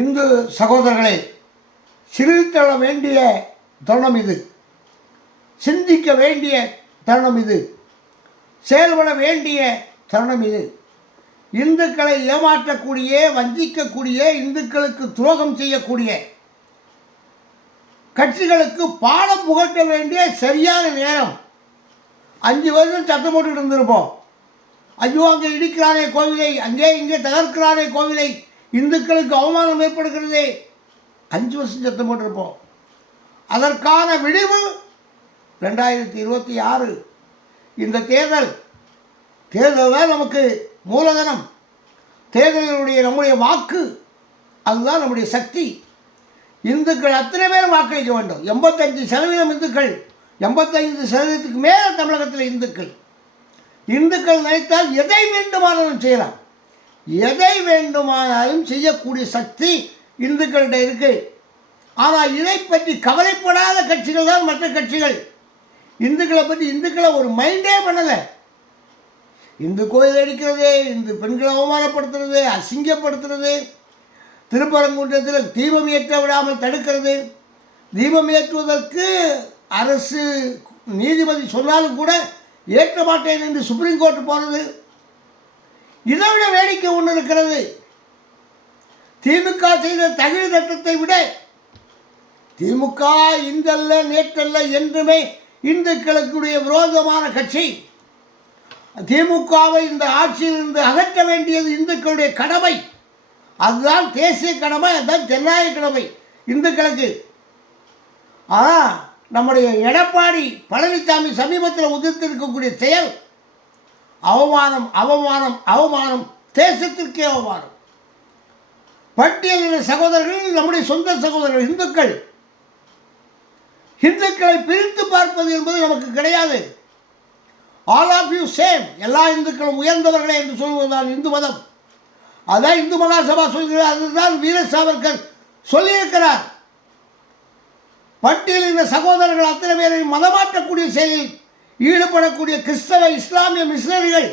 இந்து சகோதரர்களே, சிரித்தள வேண்டிய தருணம் இது, சிந்திக்க வேண்டிய தருணம் இது, செயல்பட வேண்டிய தருணம் இது. இந்துக்களை ஏமாற்றக்கூடிய, வஞ்சிக்கக்கூடிய, இந்துக்களுக்கு துரோகம் செய்யக்கூடிய கட்சிகளுக்கு பாடம் புகட்ட வேண்டிய சரியான நேரம். 5 வருஷம் சத்தம் போட்டுக்கிட்டு இருந்திருப்போம். ஐயோ, அங்கே இடிக்கிறானே கோவிலை, அங்கே இங்கே தகர்க்கிறானே கோவிலை, இந்துக்களுக்கு அவமானம் ஏற்படுகிறதே, 5 வருஷம் சத்தம் போட்டிருப்போம். அதற்கான விடிவு 2026. இந்த தேர்தல் தான் நமக்கு மூலதனம். தேர்தலுடைய நம்முடைய வாக்கு, அதுதான் நம்முடைய சக்தி. இந்துக்கள் அத்தனை பேரும் வாக்களிக்க வேண்டும். 85% இந்துக்கள், 85%க்கு மேலே தமிழகத்தில் இந்துக்கள் நினைத்தால் எதை வேண்டுமானாலும் செய்யலாம். எதை வேண்டுமானாலும் செய்யக்கூடிய சக்தி இந்துக்களிடம் இருக்கு. ஆனால் இதை பற்றி கவலைப்படாத கட்சிகள் தான் மற்ற கட்சிகள். இந்துக்களை பற்றி இந்துக்களை ஒரு மைண்டே பண்ணலை. இந்து கோயில் அடிக்கிறது, இந்து பெண்களை அவமானப்படுத்துறது, அசிங்கப்படுத்துறது, திருப்பரங்குன்றத்தில் தீபம் ஏற்ற விடாமல் தடுக்கிறது, தீபம் ஏற்றுவதற்கு அரசு நீதிபதி சொன்னாலும் கூட ஏற்ற மாட்டேன் என்று சுப்ரீம் கோர்ட்டு போனது. இதை விட வேடிக்கை ஒன்று இருக்கிறது. திமுக செய்த தகிழ் திட்டத்தை விட திமுக இன்றல்ல நேற்றல்ல என்றுமே இந்துக்களுக்குடைய விரோதமான கட்சி. திமுகவை இந்த ஆட்சியிலிருந்து அகற்ற வேண்டியது இந்துக்களுடைய கடமை. அதுதான் தேசிய கடமை, அதுதான் ஜனநாயக கடமை இந்துக்களுக்கு. ஆனால் நம்முடைய எடப்பாடி பழனிசாமி சமீபத்தில் உதிர்த்திருக்கக்கூடிய செயல் அவமானம், அவமானம், அவமானம், தேசத்திற்கே அவமானம். பட்டியலின சகோதரர்கள் நம்முடைய சொந்த சகோதரர்கள் இந்துக்களை பிரித்து பார்ப்பது என்பது நமக்கு கிடையாது. ஆல் ஆஃப் யூ சேம், எல்லா இந்துக்களும் உயர்ந்தவர்களே என்று சொல்வதுதான் இந்து மதம். அதான் இந்து மகாசபா சொல்கிறார், அதுதான் வீர சாவர்கர் சொல்லியிருக்கிறார். பட்டியலின சகோதரர்கள் அத்தனை பேரை மதமாற்றக்கூடிய செயலில் ஈடுபடக்கூடிய கிறிஸ்தவ இஸ்லாமிய மிஷனரிகள்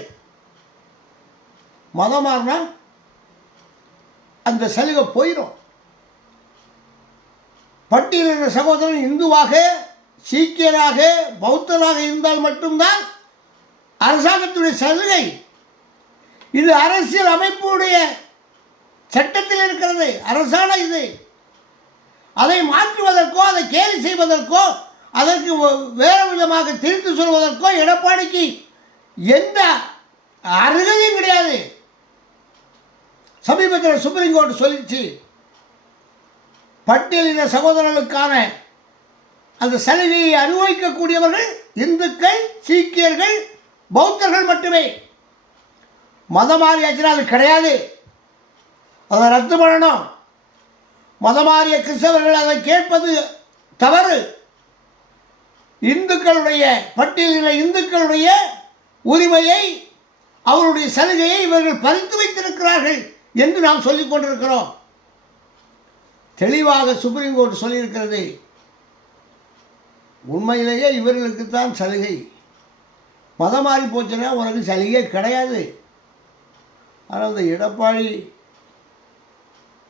மதம் மாறினா அந்த சலுகை போயிடும். பட்டியலின சகோதரன் இந்துவாக, சீக்கியராக, பௌத்தராக இருந்தால் மட்டும்தான் அரசாங்கத்துடைய சலுகை. இது அரசியல் அமைப்புடைய சட்டத்தில் இருக்கிறது, அரசாணை இது. அதை மாற்றுவதற்கோ, அதை கேலி செய்வதற்கோ, அதற்கு வேறு விதமாக திருத்து சொல்வதற்கோ எடப்பாடிக்கு எந்த அருகதையும் கிடையாது. சமீபத்தில் சுப்ரீம் கோர்ட் சொல்லிச்சு, பட்டியலின சகோதரர்களுக்கான அந்த சலுகையை அனுபவிக்கக்கூடியவர்கள் இந்துக்கள், சீக்கியர்கள், பௌத்தர்கள் மட்டுமே. மதமாரியாச்சுன்னா அது கிடையாது, அதை ரத்து பண்ணணும். மதமாறிய கிறிஸ்தவர்கள் அதை கேட்பது தவறு. இந்துக்களுடைய பட்டியலின இந்துக்களுடைய உரிமையை, அவருடைய சலுகையை இவர்கள் பறித்து வைத்திருக்கிறார்கள் என்று நாம் சொல்லிக் கொண்டிருக்கிறோம். தெளிவாக சுப்ரீம் கோர்ட் சொல்லியிருக்கிறது. உண்மையிலேயே இவர்களுக்குத்தான் சலுகை. மதம் மாறி போச்சுன்னா உனக்கு சலுகை கிடையாது. ஆனால் அந்த எடப்பாடி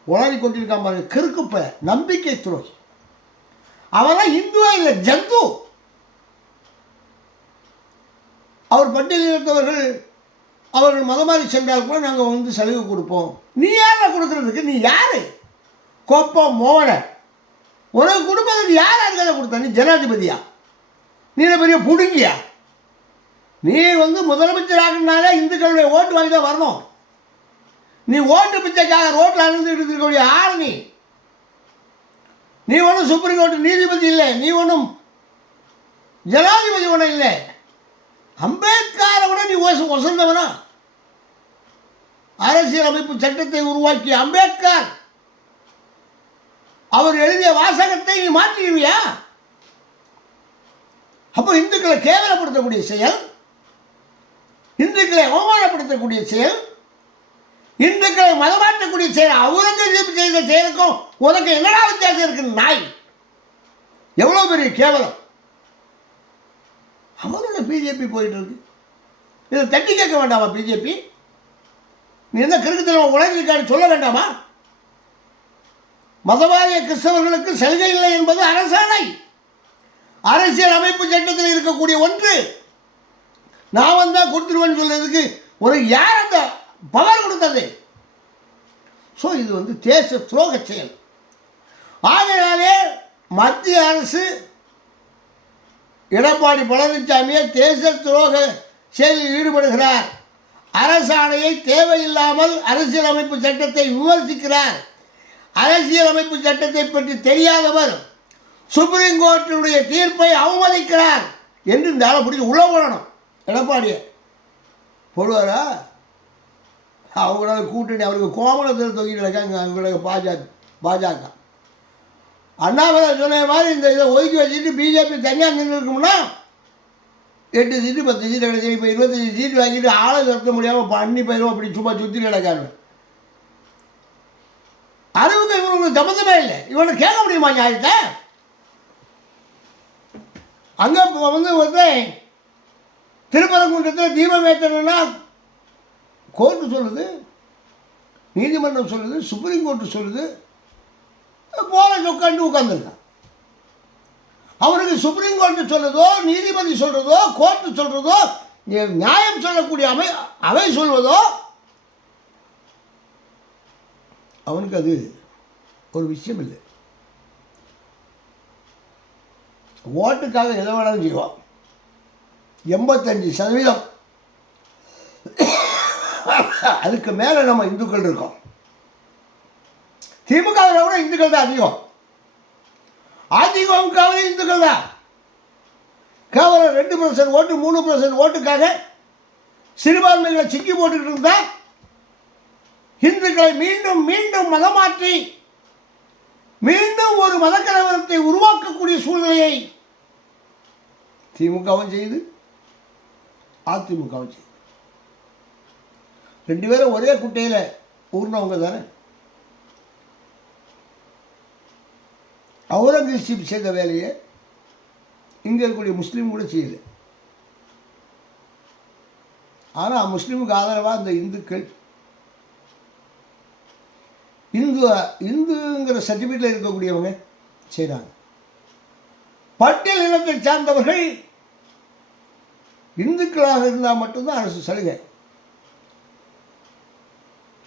உளறி கொண்டிருக்காம கிறுக்குப்ப, நம்பிக்கை துரோகி. அவெல்லாம் இந்துவே இல்லை, ஜந்து. அவர் பட்டியலிட்டவர்கள் அவர்கள் மதமாறி சென்றால் கூட நாங்கள் வந்து சலுகை கொடுப்போம். நீ யாரை கொடுக்கறதுக்கு? நீ யார்? கோப்பம் மோகன உனக்கு கொடுப்பதற்கு யார் அதுக்காக கொடுத்த? நீ ஜனாதிபதியா? நீ பெரிய புடுங்கியா? நீ வந்து முதலமைச்சர் ஆகினாலே இந்துக்களுடைய ஓட்டு வாங்கி தான் வரணும். நீ ஓட்டு பிச்சைக்காக ரோட்டில் அணிந்துட்டு இருக்கக்கூடிய ஆள் நீ. நீ ஒன்றும் சுப்ரீம் கோர்ட் நீதிபதி இல்லை, நீ ஒன்றும் ஜனாதிபதி ஒன்றும் இல்லை. அம்பேத்கரை விட நீ ஒசந்தவனா? அரசியல் அமைப்பு சட்டத்தை உருவாக்கிய அம்பேத்கர் அவர் எழுதிய வாசகத்தை நீ மாற்றிடுவியா? அப்போ இந்துக்களை கேவலப்படுத்தக்கூடிய செயல், இந்துக்களை அவமானப்படுத்தக்கூடிய செயல், இந்துக்களை மதமாற்றக்கூடிய செயல், அவுரங்கசீப் செய்த செயலுக்கும் உனக்கு என்னடா வித்தியாசம் இருக்கு? நாய், எவ்வளோ பெரிய கேவலம். அவரோட பிஜேபி போயிட்டு இருக்கு. இதை தட்டி கேட்க வேண்டாமா? பிஜேபி நீ என்ன கிறுக்குத்தனமா உலகிற்கான சொல்ல வேண்டாமா? மதவாரிய கிறிஸ்தவர்களுக்கு சலுகை இல்லை என்பது அரசாணை, அரசியல் அமைப்பு சட்டத்தில் இருக்கக்கூடிய ஒன்று. நான் வந்தால் கொடுத்துருவேன்னு சொல்றதுக்கு ஒரு யார் அந்த பவர் கொடுத்தது? ஸோ இது தேச துரோக செயல். ஆகையாலே மத்திய அரசு எடப்பாடி பழனிசாமியை தேச துரோக செயலில் ஈடுபடுகிறார். அரசாணையை தேவையில்லாமல் அரசியலமைப்பு சட்டத்தை விமர்சிக்கிறார். அரசியலமைப்பு சட்டத்தை பற்றி தெரியாதவர் சுப்ரீம் கோர்ட்டினுடைய தீர்ப்பை அவமதிக்கிறார் என்று இந்த ஆளை பிடிச்சி உள்ள போடணும். எடப்பாடியை போடுவாரா? அவங்களோட கூட்டணி அவருக்கு கோமணத்தில் தொங்கிட்டு இருக்காங்க. அவங்களோட பாஜக அண்ணாமலை சொன்ன மாதிரி இந்த இதை ஒதுக்கி வச்சுட்டு பிஜேபி தனியாக நின்று இருக்கும்னா 8 சீட்டு 10 சீட்டு கிடைக்கும். இப்போ 25 சீட்டு வாங்கிட்டு ஆளை நிறுத்த முடியாமல் பண்ணி போயிடும். அப்படி சும்மா சுற்றி கிடக்காரு. அறிவுக்கு இவங்களுக்கு சம்மந்தமே இல்லை. இவனை கேட்க முடியுமா நியாயத்தை? அங்கே திருப்பரங்குன்றத்தில் தீபம் ஏற்றணும்னா கோர்ட்டு சொல்லுது, நீதிமன்றம் சொல்லுது, சுப்ரீம் கோர்ட்டு சொல்லுது. போல உட்காந்துருக்கான். அவருக்கு சுப்ரீம் கோர்ட்டு சொல்லுதோ, நீதிபதி சொல்கிறதோ, கோர்ட்டு சொல்கிறதோ, நியாயம் சொல்லக்கூடிய அவை சொல்வதோ அவனுக்கு அது ஒரு விஷயம் இல்லை. ஓட்டுக்காக எதை வேணாலும் செய்வான். 85% அதுக்கு மேலே நம்ம இந்துக்கள் இருக்கோம். திமுகவில் கூட இந்துக்கள் தான் அதிகம். அதிமுகவில் இந்துக்கள் தான். கேவலம் 2% ஓட்டு 3% ஓட்டுக்காக சிறுபான்மைகளை சிக்கி போட்டுக்கிட்டு இருந்தா இந்துக்களை மீண்டும் மீண்டும் மதமாற்றி மீண்டும் ஒரு மதக்கலவரத்தை உருவாக்கக்கூடிய சூழ்நிலையை திமுகவும் செய்து அதிமுகவும் செய்து 2 பேரும் ஒரே குட்டையில் ஊர்னவங்க தானே. அவுரங்கசீப் செய்த வேலையை இங்கே இருக்கக்கூடிய முஸ்லீம் கூட செய்யலை. ஆனால் முஸ்லீமுக்கு ஆதரவாக இந்த இந்துக்கள் இந்துங்கிற சர்டிஃபிகேட்டில் இருக்கக்கூடியவங்க செய்கிறாங்க. பட்டியல் இனத்தை சார்ந்தவர்கள் இந்துக்களாக இருந்தால் மட்டும்தான் அரசு சலுகை.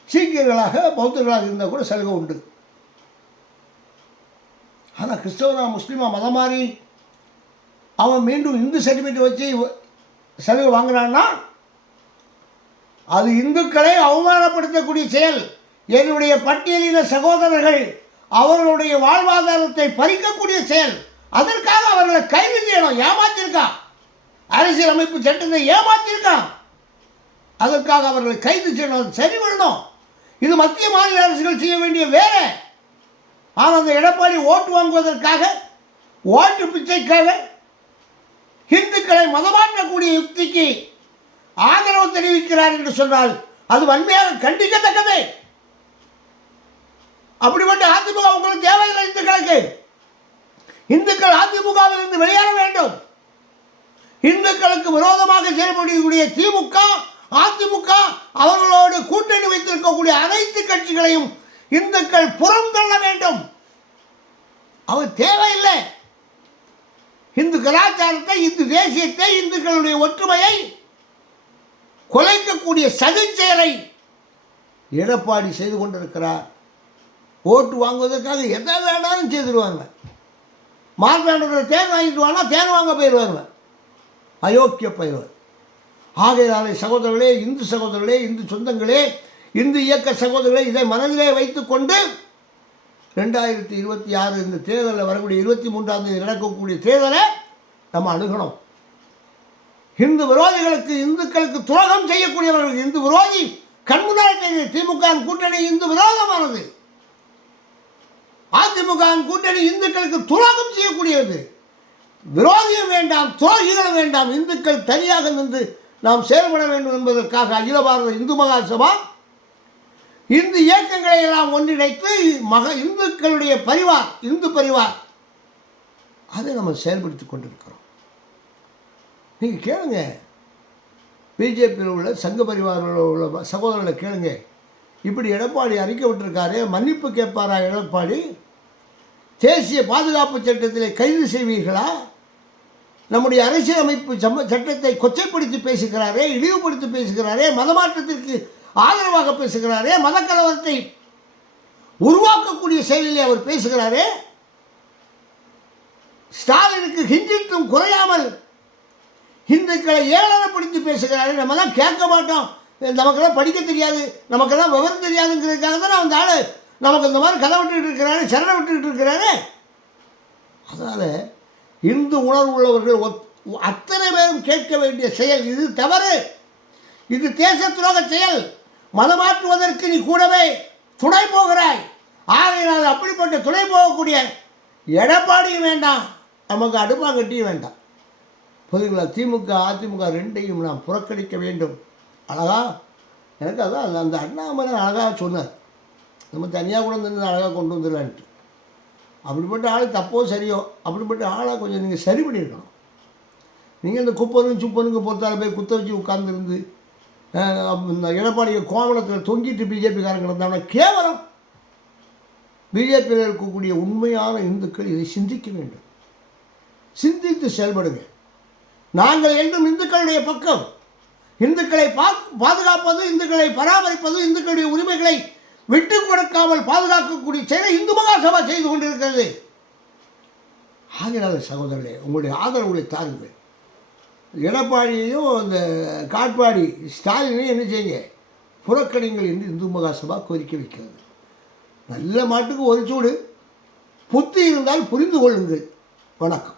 சீக்கியர்களாக பௌத்தர்களாக இருந்தால் கூட சலுகை உண்டு. ஆனால் கிறிஸ்தவனா முஸ்லீமாக மதம் மாறி அவன் மீண்டும் இந்து சர்டிஃபிகேட் வச்சு சலுகை வாங்குறான்னா அது இந்துக்களை அவமானப்படுத்தக்கூடிய செயல். என்னுடைய பட்டியலின சகோதரர்கள் அவர்களுடைய வாழ்வாதாரத்தை பறிக்கக்கூடிய செயல். அதற்காக அவர்களை கைது செய்யணும். ஏமாற்றிருக்கான், அரசியல் அமைப்பு சட்டத்தை ஏமாற்றிருக்கான். அதற்காக அவர்களை கைது செய்யணும், சரி பண்ணணும். இது மத்திய மாநில அரசுகள் செய்ய வேண்டிய வேலை. ஆனால் அந்த எடப்பாடி ஓட்டு வாங்குவதற்காக, ஓட்டு பிச்சைக்காக இந்துக்களை மதமாற்றக்கூடிய யுக்திக்கு ஆதரவு தெரிவிக்கிறார் என்று சொன்னால் அது வன்மையாக கண்டிக்கத்தக்கது. அப்படிப்பட்ட அதிமுக உங்களுக்கு தேவையில்லை. இந்துக்கள் அதிமுகவில் இருந்து வெளியேற வேண்டும். இந்துக்களுக்கு விரோதமாக செயல்படக்கூடிய திமுக அதிமுக அவர்களோடு கூட்டணி வைத்திருக்கக்கூடிய அனைத்து கட்சிகளையும் இந்துக்கள் புறம் தள்ள வேண்டும். அவர் தேவையில்லை. இந்து கலாச்சாரத்தை, இந்து தேசியத்தை, இந்துக்களுடைய ஒற்றுமையை குலைக்கக்கூடிய சதிச்செயலை எடப்பாடி செய்து கொண்டிருக்கிறார். ஓட்டு வாங்குவதற்காக எதை வேணாலும் செய்துடுவாங்க. மார்த்தாண்டத்தில் தேன் வாங்கிட்டு வானா தேன் வாங்க போயிடுவாங்க. அயோக்கிய பயிர்வர். ஆகையாலே சகோதரர்களே, இந்து சகோதரர்களே, இந்து சொந்தங்களே, இந்து இயக்க சகோதரர்களே, இதை மனதிலே வைத்துக்கொண்டு 2026 இந்த தேர்தலில் வரக்கூடிய 23ஆம் தேதி நடக்கக்கூடிய தேர்தலை நம்ம அணுகணும். இந்து விரோதிகளுக்கு, இந்துக்களுக்கு துரோகம் செய்யக்கூடியவர்களுக்கு, இந்து விரோதி கண்முன்னால் தெரியுது. திமுக கூட்டணி இந்து விரோதமானது. அதிமுக கூட்டணி இந்துக்களுக்கு துரோகம் செய்யக்கூடியது. விரோதியும் வேண்டாம், துரோகிகளும் வேண்டாம். இந்துக்கள் தனியாக நின்று நாம் செயல்பட வேண்டும் என்பதற்காக அகில பாரத இந்து மகாசபா இந்து இயக்கங்களை எல்லாம் ஒன்றிணைத்து இந்துக்களுடைய பரிவார், இந்து பரிவார், அதை நம்ம செயல்படுத்தி கொண்டிருக்கிறோம். நீங்கள் கேளுங்க, பிஜேபியில் உள்ள சங்க பரிவாரில் உள்ள சகோதரர்களை கேளுங்க. இப்படி எடப்பாடி அறிக்கை விட்டுருக்காரு, மன்னிப்பு கேட்பாரா எடப்பாடி? தேசிய பாதுகாப்பு சட்டத்திலே கைது செய்வீர்களா? நம்முடைய அரசியலமைப்பு சட்டத்தை கொச்சைப்படுத்தி பேசுகிறாரே, இழிவுபடுத்தி பேசுகிறாரே, மதமாற்றத்திற்கு ஆதரவாக பேசுகிறாரே, மதக்கலவரத்தை உருவாக்கக்கூடிய செயலிலே அவர் பேசுகிறாரே, ஸ்டாலினுக்கு ஹிந்திக்கும் குறையாமல் இந்துக்களை ஏளனப்படுத்தி பேசுகிறாரு. நம்மலாம் கேட்க மாட்டோம், நமக்கெல்லாம் படிக்க தெரியாது, நமக்கெல்லாம் விவரம் தெரியாதுங்கிறதுக்காக தான் அந்த ஆள் நமக்கு இந்த மாதிரி கதை விட்டுக்கிட்டு இருக்கிறாரு, சரணை விட்டுக்கிட்டு இருக்கிறாரு. அதனால் இந்து உணர்வு உள்ளவர்கள் அத்தனை பேரும் கேட்க வேண்டிய செயல் இது தவறு, இது தேச துரோக செயல். மதமாற்றுவதற்கு நீ கூடவே துணை போகிறாய். ஆகையினால் அப்படிப்பட்ட துணை போகக்கூடிய எடப்பாடியும் வேண்டாம், நமக்கு அடுப்பாங்கட்டியும் வேண்டாம். புரியுங்களா? திமுக அதிமுக ரெண்டையும் நாம் புறக்கணிக்க வேண்டும். அழகா எனக்கு அதான் அந்த அண்ணாமலை அழகாக சொன்னார், நம்ம தனியாக கூட இருந்து அழகாக கொண்டு வந்துடலான்ட்டு. அப்படிப்பட்ட ஆள் தப்போ சரியோ, அப்படிப்பட்ட ஆளாக கொஞ்சம் நீங்கள் சரி பண்ணியிருக்கணும். நீங்கள் இந்த குப்பனும் சுப்பனுக்கு பொறுத்தால போய் குத்த வச்சு உட்கார்ந்துருந்து இந்த எடப்பாடியை கோவணத்தில் தொங்கிட்டு பிஜேபிக்காரங்க இருந்தாங்கன்னா கேவலம். பிஜேபியில் இருக்கக்கூடிய உண்மையான இந்துக்கள் இதை சிந்திக்க வேண்டும், சிந்தித்து செயல்படுங்க. நாங்கள் என்றும் இந்துக்களுடைய பக்கம். இந்துக்களை பாதுகாப்பது, இந்துக்களை பராமரிப்பது, இந்துக்களுடைய உரிமைகளை விட்டு கொடுக்காமல் பாதுகாக்கக்கூடிய செயலை இந்து மகாசபா செய்து கொண்டிருக்கிறது. ஆகினால சகோதரர்களே, உங்களுடைய ஆதரவுகளை தாருங்கள். எடப்பாடியையும் இந்த காட்பாடி ஸ்டாலினையும் என்ன செய்யுங்க, புறக்கணிங்கள் என்று இந்து மகாசபா கோரிக்கை வைக்கிறது. நல்ல மாட்டுக்கு ஒரு சூடு, புத்தி இருந்தால் புரிந்து கொள்ளுங்கள். வணக்கம்.